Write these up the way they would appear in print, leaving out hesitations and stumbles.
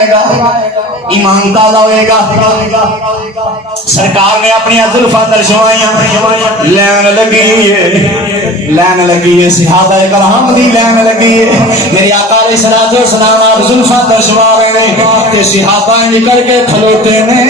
ایمان تازہ ہوئے گا. سرکار نے اپنی زلفاں درشوائیاں، لین لگی ہے صحابہ کرام دی لین لگی ہے. میرے آقا علیہ الصلوۃ والسلام آپ زلفاں درشوا رہے ہیں تے صحابہ نکل کے کھلوتے نے،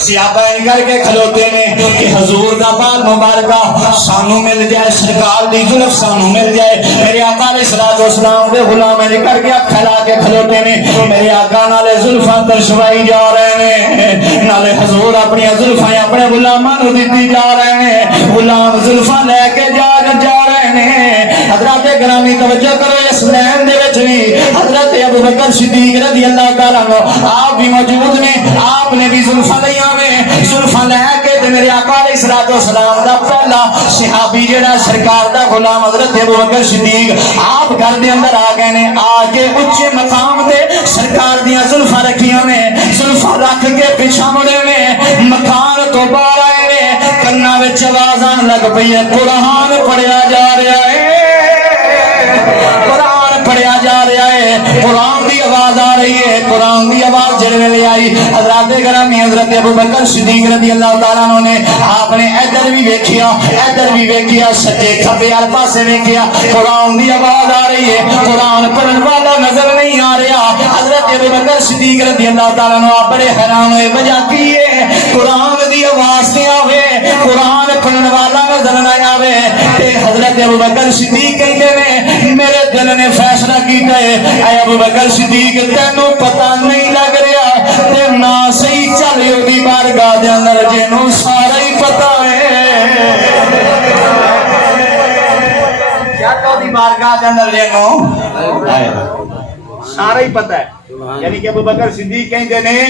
صحابہ نکل کے کھلوتے نے کہ حضور دا بال مبارکہ سانو مل جائے، سرکار دی زلف سانو مل جائے. میرے آقا علیہ الصلوۃ والسلام دے غلام نکل کے کھلا کے کھلوتے نے. میرے آقا نالے زلفاں درشوائی جا رہے ہیں، نالے حضور اپنی زلفاں اپنے غلاماں نوں دتی جا رہے ہیں. غلام زلفاں لے کے جا رہے ہیں. حضرات گرامی توجہ کرو، اس لین دے وچ بھی حضرت ابوبکر صدیق رضی اللہ تعالی عنہ آپ بھی موجود نے. آپ نے بھی زلفاں لیاں میں، زلفاں لے کے تے میرے آقا علیہ الصلوۃ والسلام دا پہلا صحابی جڑا سرکار دا غلام حضرت ابوبکر صدیق آپ گھر دے اندر آ گئے نے. آ کے اونچے مقام تے سرکار دیاں زلفاں رکھیاں نے، زلفاں رکھ کے پیچھے مڑے نے، مکان تو باہر آئے نے. کنا وچ آواز آن لگ پئی ہے، قرآن پڑھیا جا رہا ہے، قرآن پڑھیا جا رہا ہے. قرآن دی آواز آ رہی ہے، قرآن دی آواز جڑے ویلے آئی حضرات گرامی حضرت ابوبکر صدیق رضی اللہ تعالیٰ عنہ نے آپ نے ادھر بھی ویکھیا سجے کھبے ہر پاسے ویکھیا. قرآن دی آواز آ رہی ہے، قرآن پڑھن والا نظر نہیں آ رہا. حضرت ابوبکر صدیق رضی اللہ تعالیٰ عنہ آپ بڑے حیران ہوئے، وجہ کی ہے قرآن دی آواز تے آوے، قرآن پڑھن والا نظر نہ آوے. تے حضرت ابوبکر صدیق کہتے ہیں میرے دل نے فیصلہ کیتا ہے، اے ابوبکر صدیق تینوں پتہ نہیں لگ رہا تے نہ صحیح چل دی بارگاہ دے اندر جنوں سارا ہی پتہ ہے. کیا تو دی بارگاہ دے اندر جنوں سارا ہی پتہ ہے. یعنی کہ ابوبکر صدیق کہتے ہیں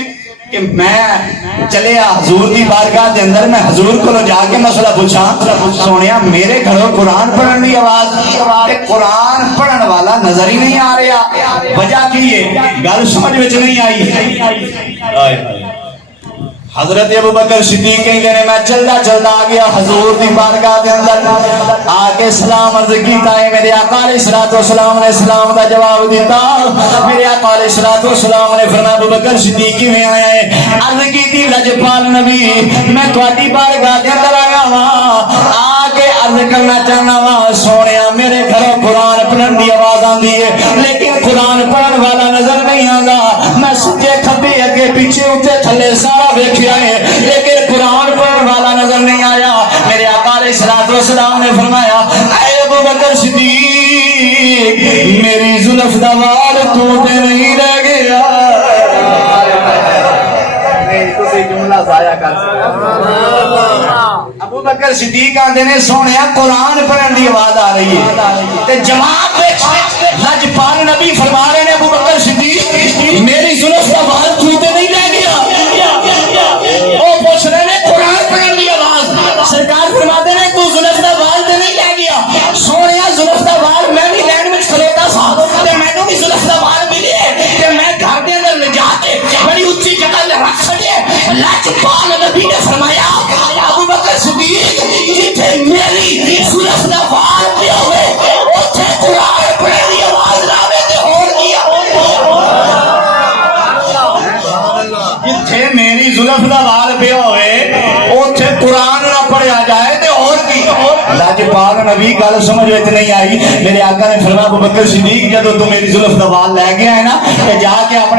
کہ میں چلیا حضور دی بارگاہ دے اندر، میں حضور کو جا کے مسئلہ پوچھا، سونیا میرے گھروں قرآن پڑھن دی آواز، قرآن پڑھن والا نظر ہی نہیں آ رہا. وجہ کی ہے گل سمجھ وچ نہیں آئی. حضرت ابوبکر صدیق کہتے ہیں میں چلدا آ گیا حضور دی بارگاہ دے اندر، آ کے سلام عرض کیتا ہے. میرے آقا علیہ الصلوۃ والسلام نے سلام دا جواب دیتا. میرے آقا علیہ الصلوۃ والسلام نے فرمایا ابوبکر صدیق کیویں آیا ہے؟ عرض کیتی لجپال نبی میں تہاڈی بارگاہ دے اندر آیا ہاں، آ کے عرض کرنا چاہنا وا سونیا میرے گھروں قرآن پڑھن دی آواز آندی ہے لیکن قرآن پڑھن والا نظر نہیں آندا. میں سجے کھبے اگے پیچھے اوتے تھلے سارا ویکھیا ہے لیکن قرآن پڑھن والا نظر نہیں آیا. میرے آقا علیہ الصلوۃ والسلام نے فرمایا اے ابوبکر صدیق میری زلف دا وال تو تے نہیں رہ گیا. نہیں تسی جملہ ضائع کر ابوبکر صدیق آندے نے سونیا قرآن پڑھن دی آواز آ رہی ہے تے جواب وچ لجپال نبی فرما رہے نے ابوبکر صدیق میری زلف دا وال تو تے نہیں رہ گیا. او پوچھ رہے نے قرآن پڑھن دی آواز، سرکار فرماتے ہیں تو زلف دا وال تے نہیں رہ گیا. سونیا زلف دا وال میں بھی لین وچ کھلوتا سا تے مینوں بھی زلف دا وال ملے تے میں گھر دے اندر لے جا کے بڑی اونچی جگہ تے رکھ چھڈے. لجپال نبی نے فرمایا ابوبکر صدیق جتھے میری زلف دا وال پیا ہوئے اوتھے قرآن پڑھن دی آواز لاوے تے ہور کیا. جتھے میری زلف دا وال پیا ہوئے اوتھے قرآن نہ پڑھیا جائے تے اور کی. لجپال نبی گل سمجھ وچ نہیں آئی. میرے آقا نے فرمایا ابوبکر صدیق جدوں تو میری زلف دا وال لے گیا ہے نا تے جا کے اپنے